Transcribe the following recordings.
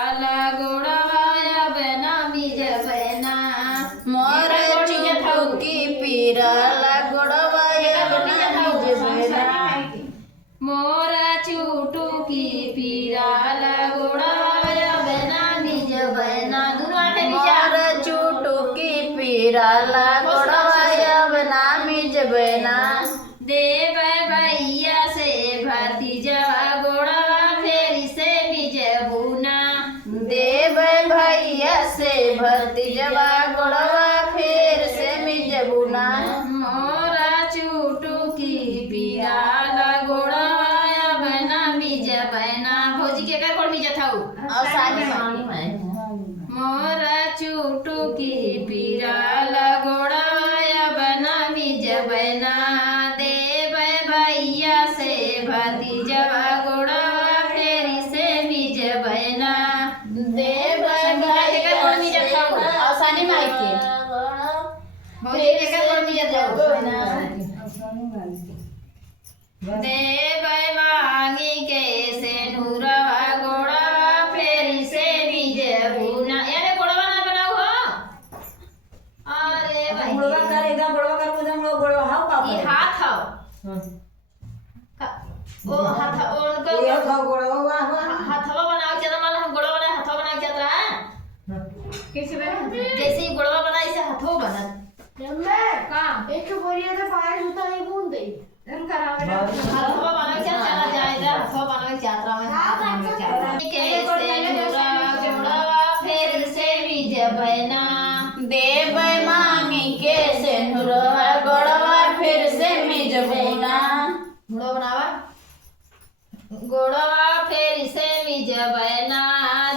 गोड़वाया बना बीज बना मोर चुटकी पीराला गोड़वाया बना बीज बना मोर चुटकी पीराला गोड़वाया बना बीज बना दोनों आटे मोर चुटकी पीराला गोड़वाया बना बीज बना देव भैया से भतीजवा गोड़वा फेरी से बीज बुना देव भैया से भतीजवा गोड़वा फेर से बीज बुना मोरा चुटकी पीराला गोड़वाया बना बीज बना भौजी के कर बीज थाऊ और सानी में मोरा चुटकी पीराला गोड़वाया बना बीज बना देव भैया से भतीजवा गोड़वा फेरी से बीज बना देव भैया से और सानी माई के भौजी के कर बीज थाऊ देव मांगी के से नूरवा गोड़वा फेरी से बीज बुना यारे गोड़वा ना बनाओ हो अरे भाई गोड़वा कर एकदम गोड़वा कर मुझे हम लोग गोड़वा हाउ का ये हाथ हो ओ हाथ उनको ये खाओ गोड़वा वाह हाथवा बनाओ के मतलब हम गोड़वा बना हाथवा बना के तरह कैसे बना जैसे ही गोड़वा बना ऐसे हाथवा बना का एक बोरिया से पानी होता है बूंद दे हाथवा बना के चला जाएगा हाथवा बना के यात्रा में के से नूरवा गोड़वा फेरी से बीज बना देव मांगी के से नूरवा गोड़वा फिर से बीज बुना घोड़ा बनावा गोड़वा फेरी से बीज बना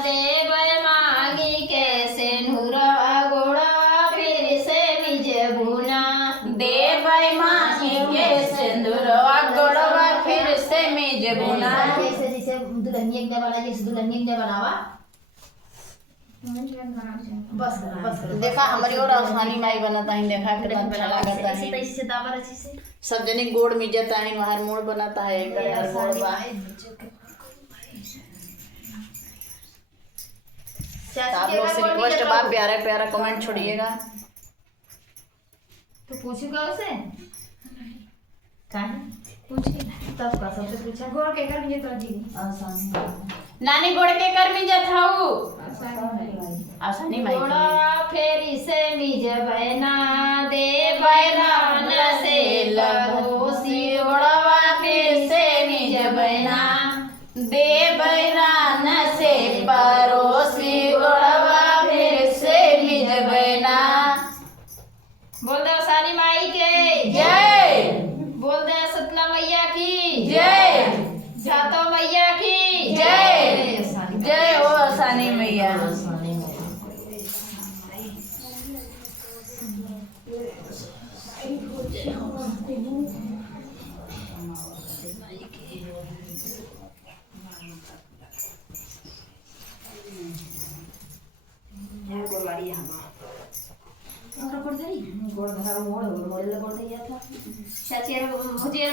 देव मांगी के से नूरवा गोड़वा फेरी से बीज बुना देव मांगी के से नूरवा गोड़वा फिर से बीज बुना जैसे जैसे दुल्हनिया ने बना जैसे दुल्हनिया ने बनावा बस बस देखा हमारी और आसानी माई बनाता है देखा कितना अच्छा लगता है ऐसे दावर अच्छे से सब जने गोड़ में जाता है हर मोड़ बनाता है हर गोड़ बा आप लोग से रिक्वेस्ट बा प्यारा प्यारा कमेंट छोड़िएगा तो पूछूंगा उसे काहे पूछी तब का सबसे पूछा गोर के कर मुझे तो जी आसान नानी गोड़ के कर में जाता हूँ आसानी माई गोड़ा फेरी से बीज बना दे बैरान से लगोसी गोड़वा फिर से बीज बना दे बैरान से परोसी गोड़वा फिर से बीज बना बोल दे सारी माई के जय बोल दे शीतला मैया की जय जातो मैया की जय जय हो आसानी मैया गोड़वाड़ी हम गोड़ धरा मोड़ मोड़ ले गोड़ दिया था चाची मुझे